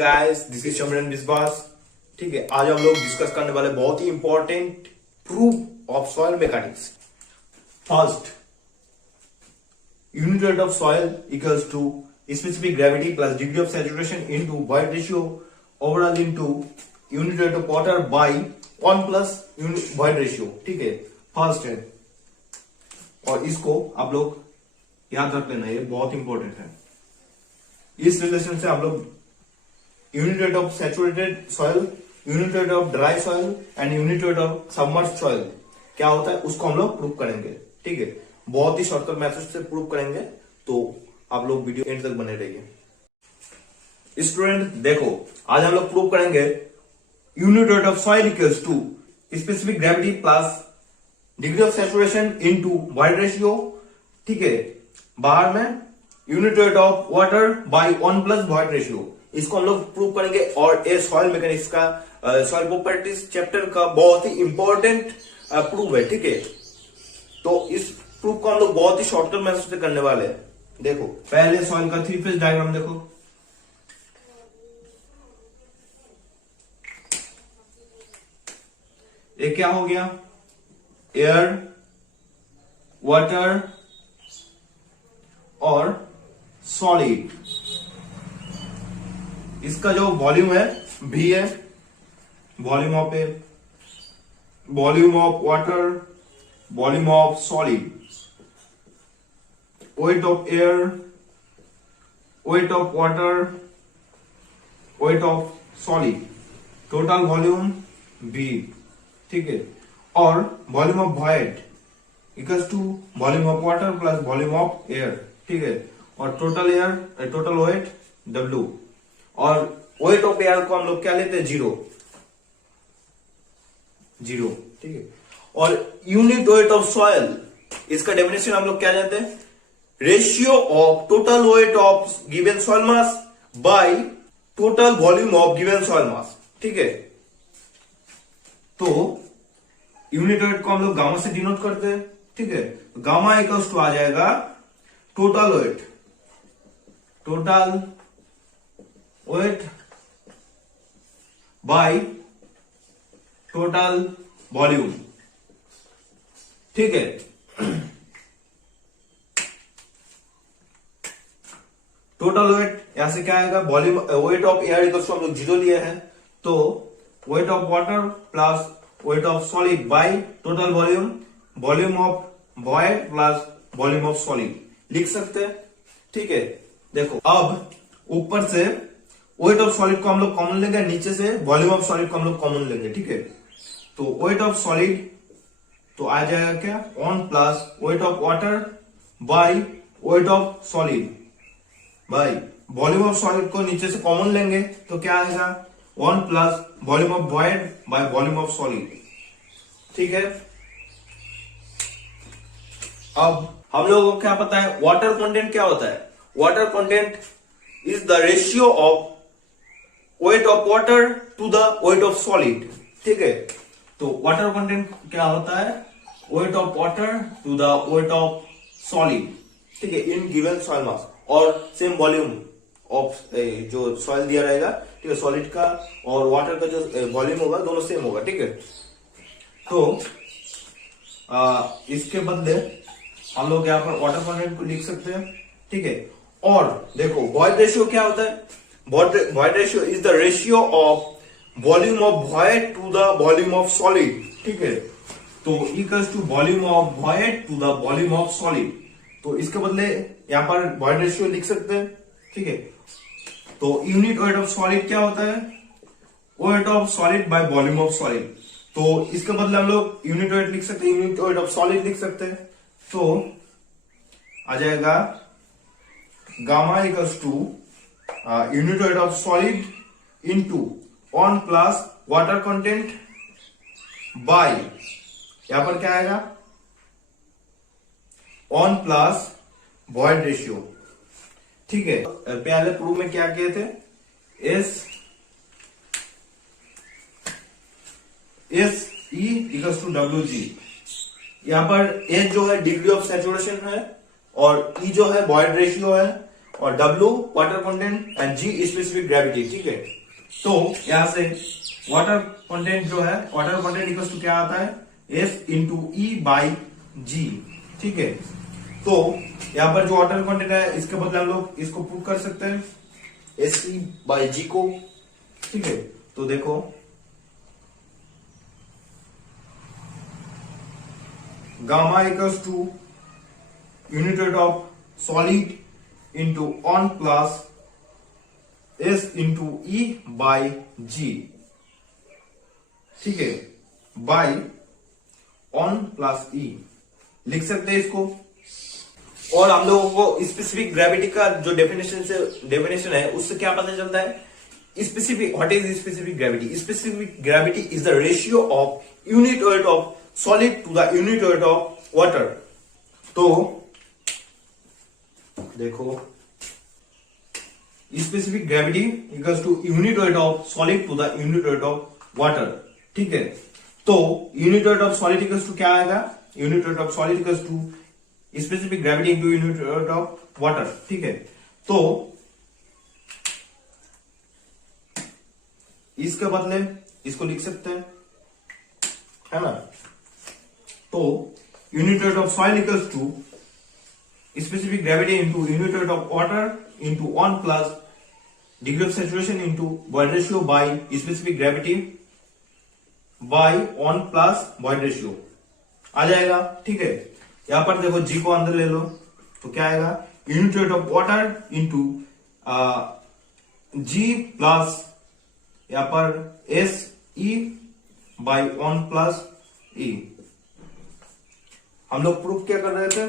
Guys, this is चमरन विश्वास। ठीक है, आज हम लोग डिस्कस करने वाले बहुत ही important proof of soil mechanics. First, unit weight of soil equals to specific gravity plus degree of saturation into void ratio overall into unit weight of water by 1 plus unit void ratio. ठीक है, first है और इसको आप लोग याद रख लेना, ये बहुत इंपॉर्टेंट है। इस रिलेशन से हम लोग unit weight of saturated soil, unit weight of dry soil and unit weight of submerged soil क्या होता है उसको हम लोग प्रूव करेंगे। ठीक है, बहुत ही शॉर्टकट मेथड से प्रूव करेंगे, तो आप लोग वीडियो एंड तक बने रहिए। स्टूडेंट देखो, आज हम लोग प्रूव करेंगे unit weight of soil equals to specific gravity plus degree of saturation into void ratio. ठीक है, बाहर में unit weight of water by 1 plus void ratio, इसको हम लोग प्रूव करेंगे। और ये सॉइल मैकेनिक्स का सॉइल प्रॉपर्टीज चैप्टर का बहुत ही इंपॉर्टेंट प्रूफ है। ठीक है, तो इस प्रूफ को हम लोग बहुत ही शॉर्टकट मेथड से करने वाले हैं। देखो, पहले सॉइल का 3 फेज डायग्राम देखो। ये क्या हो गया? एयर, वाटर और सॉलिड। इसका जो वॉल्यूम है V है, volume of air, volume of water, volume of solid, weight of air, weight of water, weight of solid, total volume V। ठीक है, और volume of void equals to volume of water plus volume of air. ठीक है, और total air, total weight W, और weight of air को हम लोग क्या लेते हैं? जीरो। ठीक है, और यूनिट वेट ऑफ सॉइल, इसका डेफिनेशन हम लोग क्या जानते हैं? Ratio of total weight of given soil mass by total volume of given soil मास। ठीक है, तो यूनिट वेट को हम लोग गामा से डिनोट करते हैं। ठीक है, गामा इक्वल्स टू आ जाएगा total weight, by total volume. ठीक है, टोटल वेट यहां से क्या आएगा? Volume, weight of air equals to हम लोग 0 लिए हैं, तो weight of water plus weight of solid by total volume, volume of void plus volume of solid लिख सकते हैं। ठीक है, देखो अब ऊपर से वेट ऑफ सॉलिड को हम लोग कॉमन लेंगे, नीचे से वॉल्यूम ऑफ सॉलिड को हम लोग कॉमन लेंगे। ठीक है, तो वेट ऑफ सॉलिड तो आ जाएगा क्या? 1 plus weight of water by weight of solid by volume of solid को नीचे से कॉमन लेंगे, तो क्या आएगा? 1 plus volume of void by volume of solid. ठीक है, अब हम लोगों को क्या पता है वाटर कंटेंट क्या होता है? Water content is the ratio of weight of water to the weight of solid. ठीक है, तो वाटर कंटेंट क्या होता है? Weight of water to the weight of solid. ठीक है, इन गिवन सॉइल मास, और सेम वॉल्यूम ऑफ जो सॉइल दिया रहेगा, ठीक है, सॉलिड का और वाटर का जो वॉल्यूम होगा दोनों सेम होगा। ठीक है, तो इसके बदले हम लोग यहाँ पर वाटर कंटेंट को लिख सकते हैं। ठीक है, और देखो वॉइड रेशियो क्या होता है? Void ratio is the ratio of volume of void to the volume of solid. ठीक है, तो equals to volume of void to the volume of solid, तो इसके बदले यहाँ पर वॉइड रेशियो लिख सकते हैं। ठीक है, तो यूनिट वेट ऑफ सॉलिड क्या होता है? Weight of solid by volume of solid, तो इसके बदले हम लोग यूनिट वेट लिख सकते हैं, यूनिट वेट ऑफ सॉलिड लिख सकते हैं। तो आ जाएगा gamma equals to unit weight of solid into 1 plus water content by, यहां पर क्या आएगा? 1 प्लस वॉइड रेशियो। ठीक है, पहले प्रूफ में क्या किए थे? S E equals to WG। यहां पर एच जो है डिग्री ऑफ सैचुरेशन है, और ई जो है वॉइड रेशियो है, और W water content and G specific gravity. ठीक है, तो यहां से वाटर कंटेंट जो है, वाटर कंटेंट इक्वल्स टू क्या आता है, S into E by G। ठीक है, तो यहां पर जो वाटर कंटेंट है इसके बदले हम लोग इसको पुट कर सकते हैं SE बाई G को। ठीक है, तो देखो gamma equals to unit weight of solid into one plus S into E by G। ठीक है, बाई ऑन प्लस E लिख सकते हैं इसको। और हम लोगों को स्पेसिफिक ग्रेविटी का जो डेफिनेशन है उससे क्या पता चलता है, specific, what is specific gravity? Specific gravity is the ratio of unit weight of solid to the unit weight of water. तो देखो specific gravity equals to unit weight of solid to the unit weight of water. ठीक है, तो unit weight of solid equals to क्या आएगा, unit weight of solid equals to specific gravity into unit weight of water. ठीक है, तो इसके बदले इसको लिख सकते हैं, है ना। तो unit weight of soil equals to specific gravity into unit weight of water into 1 plus degree of saturation into void ratio by specific gravity by 1 plus void ratio आ जाएगा। ठीक है, यहां पर देखो G को अंदर ले लो तो क्या आएगा, unit weight of water into G plus यहां पर SE बाई 1 प्लस E। हम लोग प्रूफ क्या कर रहे थे,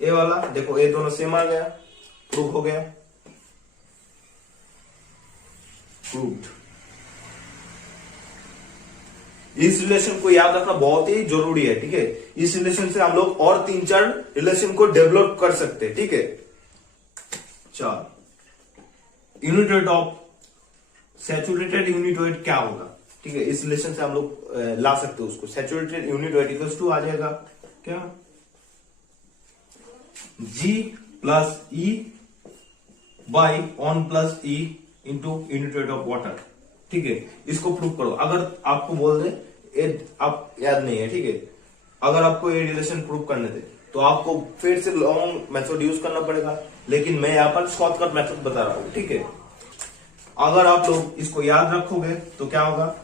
ए वाला देखो, ये दोनों सेम आ गया, प्रूफ हो गया, प्रूव्ड। इस रिलेशन को याद रखना बहुत ही जरूरी है। ठीक है, इस रिलेशन से हम लोग और 3-4 रिलेशन को डेवलप कर सकते हैं। ठीक है, चल unit weight of saturated unit wait क्या होगा। ठीक है, इस रिलेशन से हम लोग ला सकते हैं उसको। Saturated unit weight equals to आ जाएगा क्या, G plus E by 1 plus E into unit weight of water. ठीक है, इसको प्रूव करो। अगर आपको बोल दे आप याद नहीं है, ठीक है, अगर आपको ये रिलेशन प्रूव करने दे तो आपको फिर से लॉन्ग मेथड यूज करना पड़ेगा, लेकिन मैं यहाँ पर शॉर्टकट मेथड बता रहा हूं। ठीक है, अगर आप लोग इसको याद रखोगे तो क्या होगा,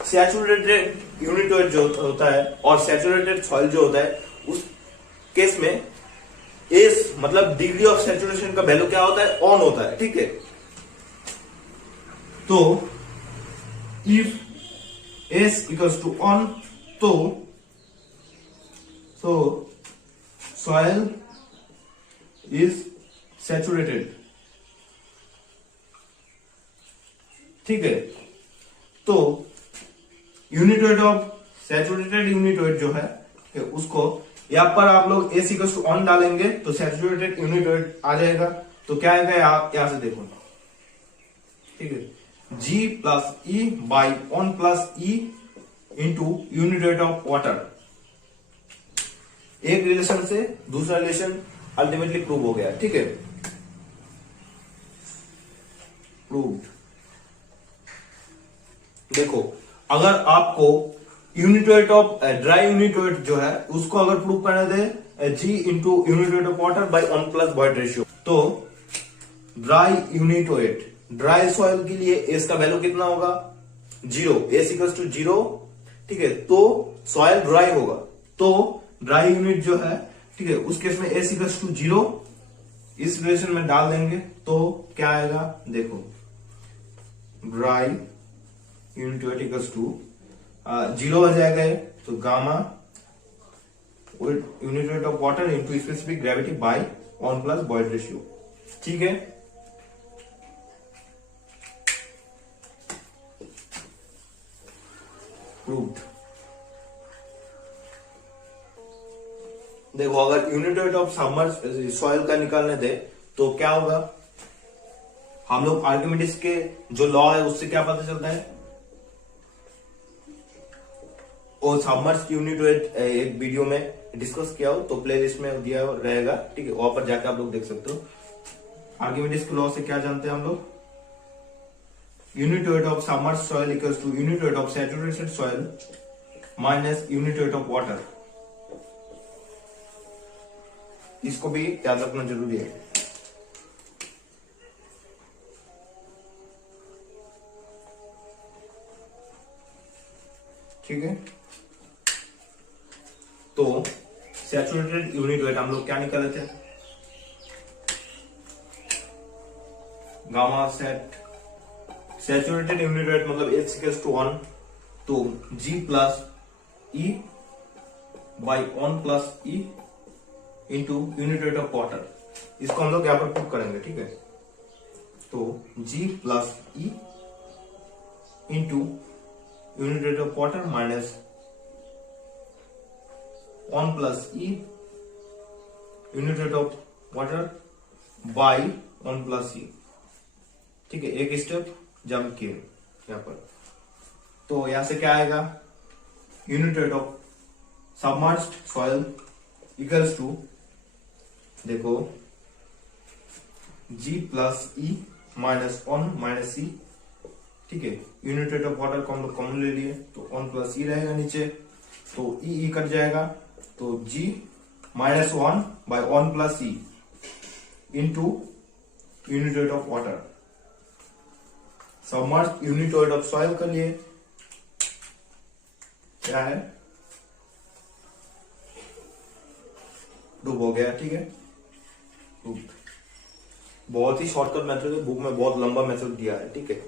सैचुरेटेड यूनिट वेट जो होता है और सैचुरेटेड सॉइल जो होता है, उस केस में एस मतलब डिग्री ऑफ सैचुरेशन का वैल्यू क्या होता है, ऑन होता है। ठीक है, तो if S equals to one, तो सॉइल इज सैचुरेटेड। ठीक है, तो unit weight of saturated unit weight जो है उसको यहां पर आप लोग S इक्वल्स टू ऑन डालेंगे तो सैचुरेटेड यूनिट वेट आ जाएगा। तो क्या आएगा, आप यहां से देखो, ठीक है, G plus E by 1 plus E into unit weight of water. एक रिलेशन से दूसरा रिलेशन अल्टीमेटली प्रूव हो गया। ठीक है, प्रूव्ड। देखो, अगर आपको unit weight of dry unit weight जो है उसको अगर प्रूव करने दे G into unit weight of water by 1 plus void ratio, तो dry unit weight, dry soil के लिए एस का वैल्यू कितना होगा, 0, एस इक्वल्स टू 0। ठीक है, तो सॉइल ड्राई होगा, तो ड्राई यूनिट जो है, ठीक है, उस केस में एस इक्वल्स टू 0 इस रिलेशन में डाल देंगे तो क्या आएगा, देखो, dry unit weight equals to 0 आ जाएगा, तो gamma unit weight of water into specific gravity by 1 plus void ratio. ठीक है, प्रूव्ड। देखो, अगर unit weight of submerge soil का निकालने दे तो क्या होगा, हम लोग आर्किमिडीज के जो लॉ है उससे क्या पता चलता है, इसको सबमर्ज्ड यूनिट वेट एक वीडियो में डिस्कस किया हो तो प्लेलिस्ट में दिया रहेगा, ठीक है, वहां पर जाकर आप लोग देख सकते हो। आर्किमिडीज के लॉ से क्या जानते हैं हम लोग, unit weight of submerged soil equals to unit weight of saturated soil minus unit weight of water. इसको भी याद रखना जरूरी है। ठीक है, तो सैचुरेटेड यूनिट वेट हम लोग क्या निकाले थे, gamma sat. Saturated unit wait मतलब H इक्वल्स टू 1, तो G plus E by 1 plus E into unit weight of water. इसको हम लोग यहां पर पुट करेंगे, ठीक है, तो G plus E into unit weight of water minus 1 plus E unit weight of water by 1 plus E। ठीक है, एक स्टेप जंप किए यहां पर, तो यहां से क्या आएगा, unit weight of submerged soil equals to, देखो G plus E minus 1 minus E। ठीक है, यूनिट वेट ऑफ वाटर को हम लोग कॉमन ले लिए तो 1 प्लस E रहेगा नीचे, तो E कट जाएगा, तो G minus 1 by 1 plus E into unit weight of water. Submerged unit weight of soil के लिए क्या है, डूब हो गया। ठीक है, डूब बहुत ही शॉर्टकट मेथड है, बुक में बहुत लंबा मेथड दिया है। ठीक है,